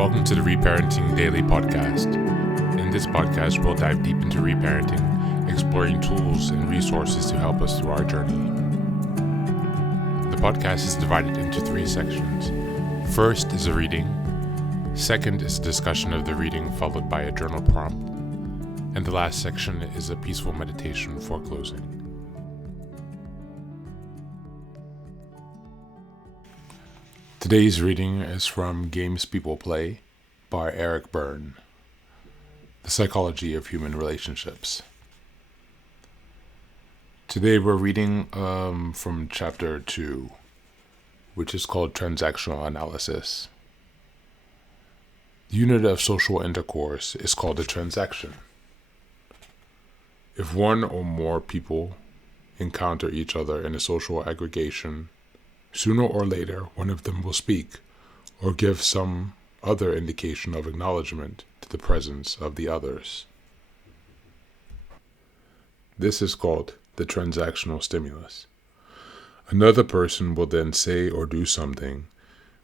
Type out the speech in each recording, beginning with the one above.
Welcome to the Reparenting Daily podcast. In this podcast, we'll dive deep into reparenting, exploring tools and resources to help us through our journey. The podcast is divided into 3 sections. First is a reading. Second is a discussion of the reading followed by a journal prompt. And the last section is a peaceful meditation for closing. Today's reading is from Games People Play by Eric Berne, The Psychology of Human Relationships. Today we're reading from chapter 2, which is called Transactional Analysis. The unit of social intercourse is called a transaction. If one or more people encounter each other in a social aggregation, sooner or later, one of them will speak or give some other indication of acknowledgement to the presence of the others. This is called the transactional stimulus. Another person will then say or do something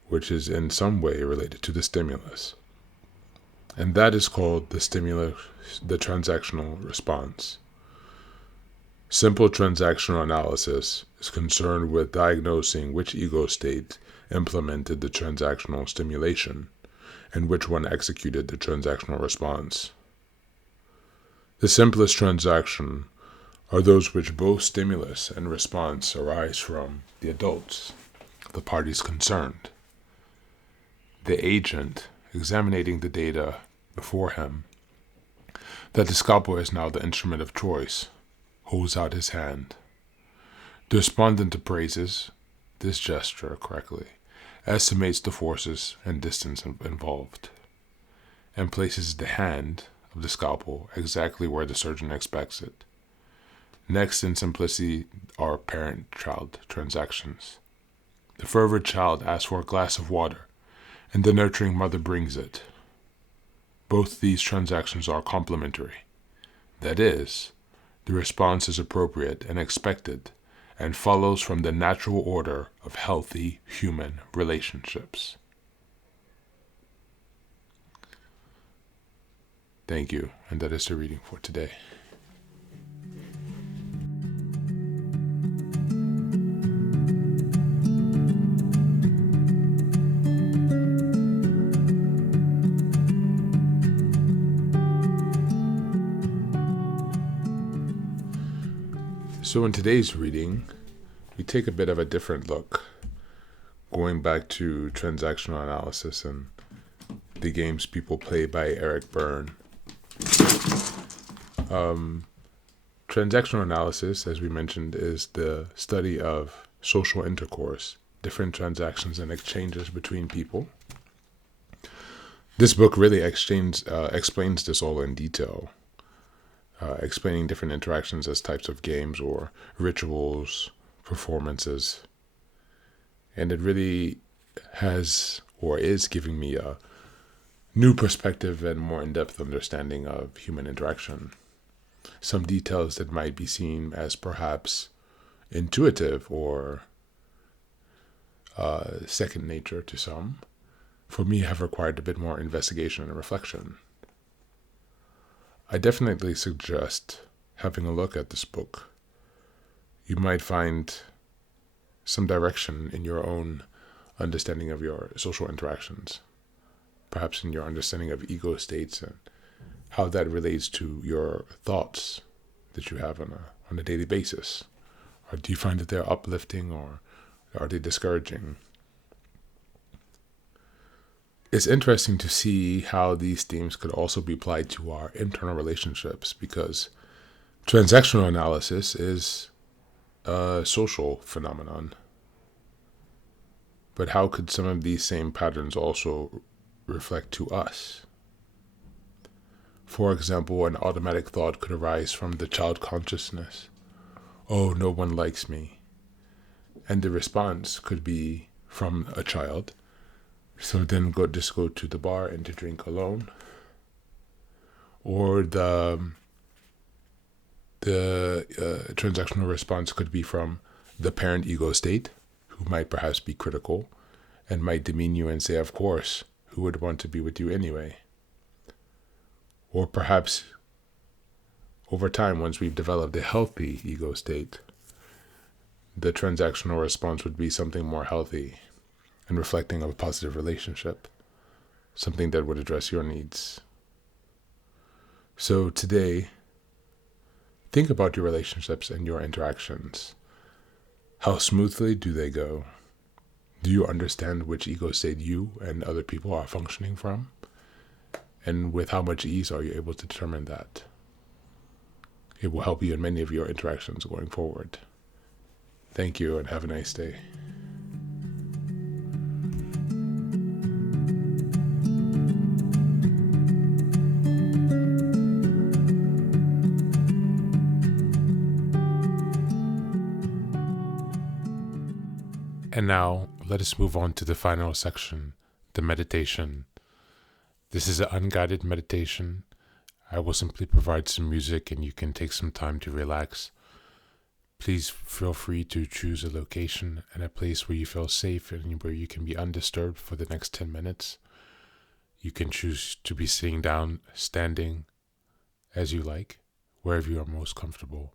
which is in some way related to the stimulus. And that is called the transactional response. Simple transactional analysis is concerned with diagnosing which ego state implemented the transactional stimulation and which one executed the transactional response. The simplest transaction are those which both stimulus and response arise from the adults, the parties concerned. The agent examining the data before him, that the scalpel is now the instrument of choice, holds out his hand. The respondent appraises this gesture correctly, estimates the forces and distance involved, and places the hand of the scalpel exactly where the surgeon expects it. Next in simplicity are parent-child transactions. The fervent child asks for a glass of water, and the nurturing mother brings it. Both these transactions are complementary. That is, the response is appropriate and expected and follows from the natural order of healthy human relationships. Thank you, and that is the reading for today. So in today's reading, we take a bit of a different look, going back to transactional analysis and the Games People Play by Eric Berne. Transactional analysis, as we mentioned, is the study of social intercourse, different transactions and exchanges between people. This book really explains this all in detail. Explaining different interactions as types of games or rituals, performances. And it really has or is giving me a new perspective and more in-depth understanding of human interaction. Some details that might be seen as perhaps intuitive or second nature to some, for me have required a bit more investigation and reflection. I definitely suggest having a look at this book. You might find some direction in your own understanding of your social interactions, perhaps in your understanding of ego states and how that relates to your thoughts that you have on a daily basis. Or do you find that they're uplifting or are they discouraging? It's interesting to see how these themes could also be applied to our internal relationships, because transactional analysis is a social phenomenon. But how could some of these same patterns also reflect to us? For example, an automatic thought could arise from the child consciousness, "Oh, no one likes me." And the response could be from a child, so then just go to the bar and to drink alone. Or the transactional response could be from the parent ego state, who might perhaps be critical and might demean you and say, "Of course, who would want to be with you anyway. Or perhaps over time, once we've developed a healthy ego state, the transactional response would be something more healthy and reflecting of a positive relationship, something that would address your needs. So today, think about your relationships and your interactions. How smoothly do they go? Do you understand which ego state you and other people are functioning from? And with how much ease are you able to determine that? It will help you in many of your interactions going forward. Thank you and have a nice day. And now, let us move on to the final section, the meditation. This is an unguided meditation. I will simply provide some music and you can take some time to relax. Please feel free to choose a location and a place where you feel safe and where you can be undisturbed for the next 10 minutes. You can choose to be sitting down, standing, as you like, wherever you are most comfortable.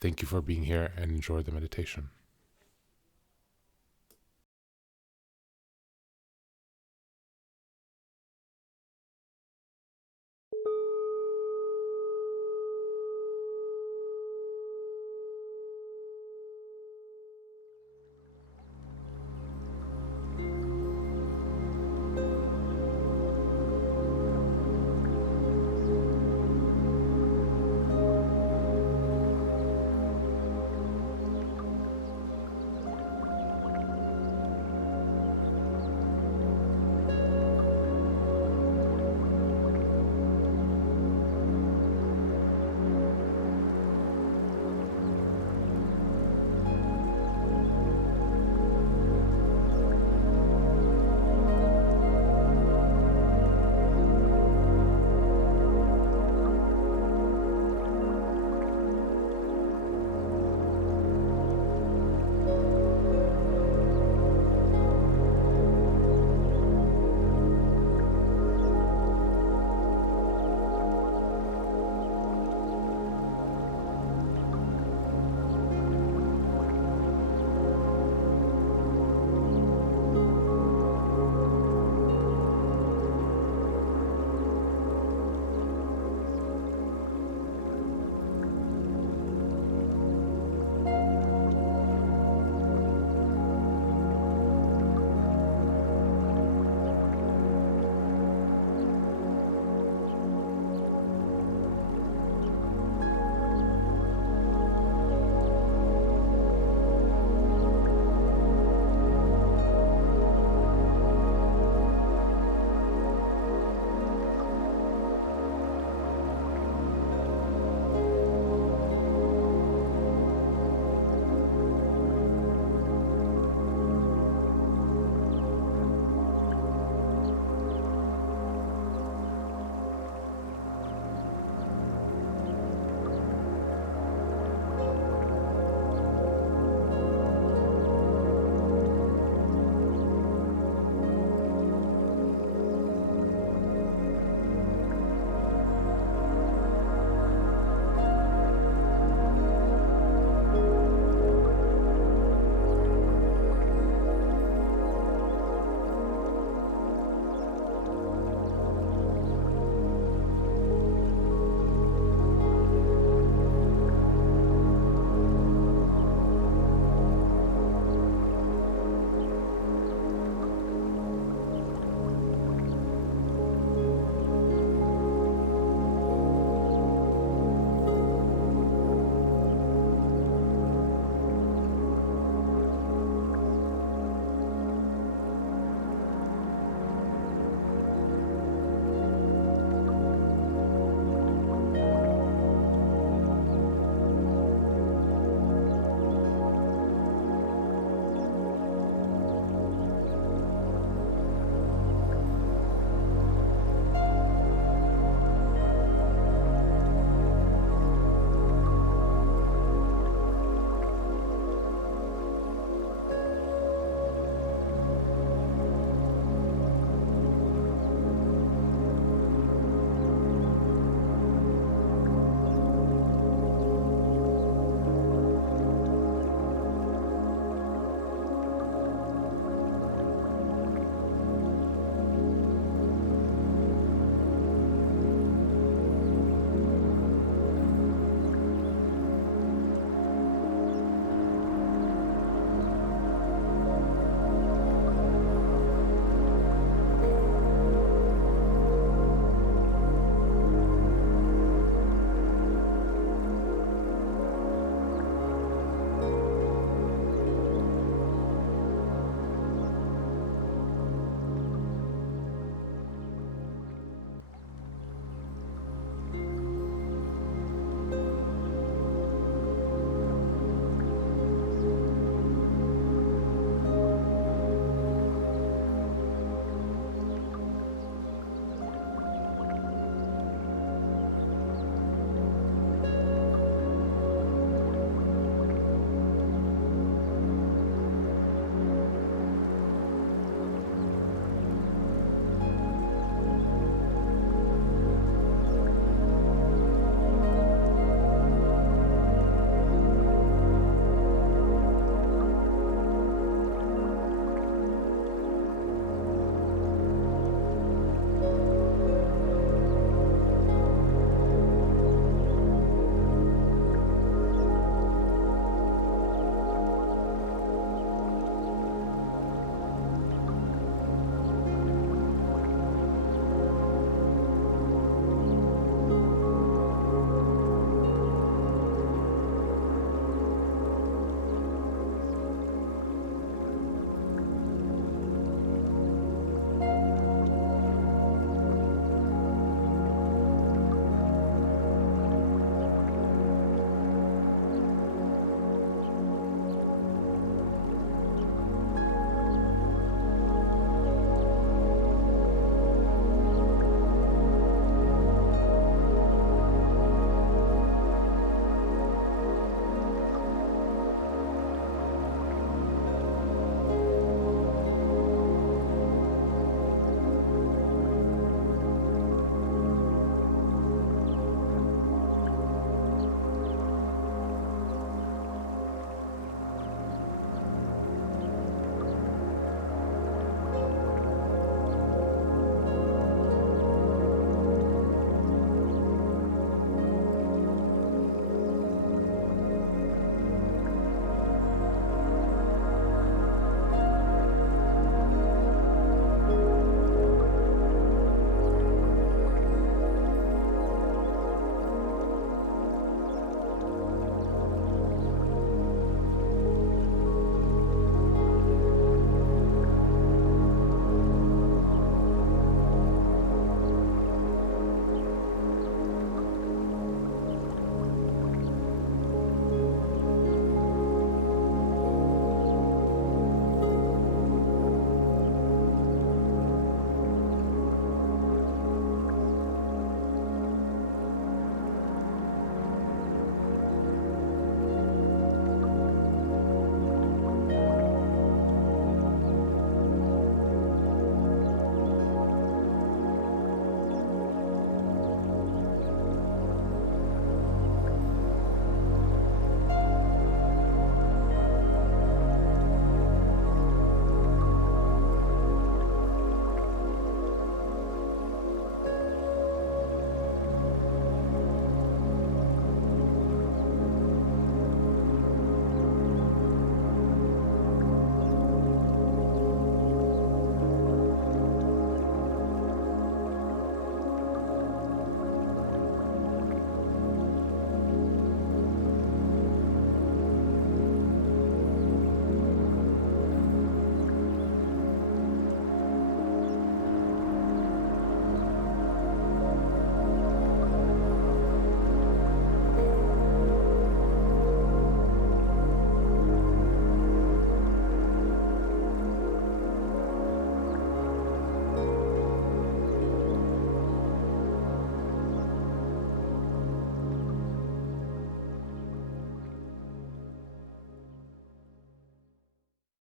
Thank you for being here and enjoy the meditation.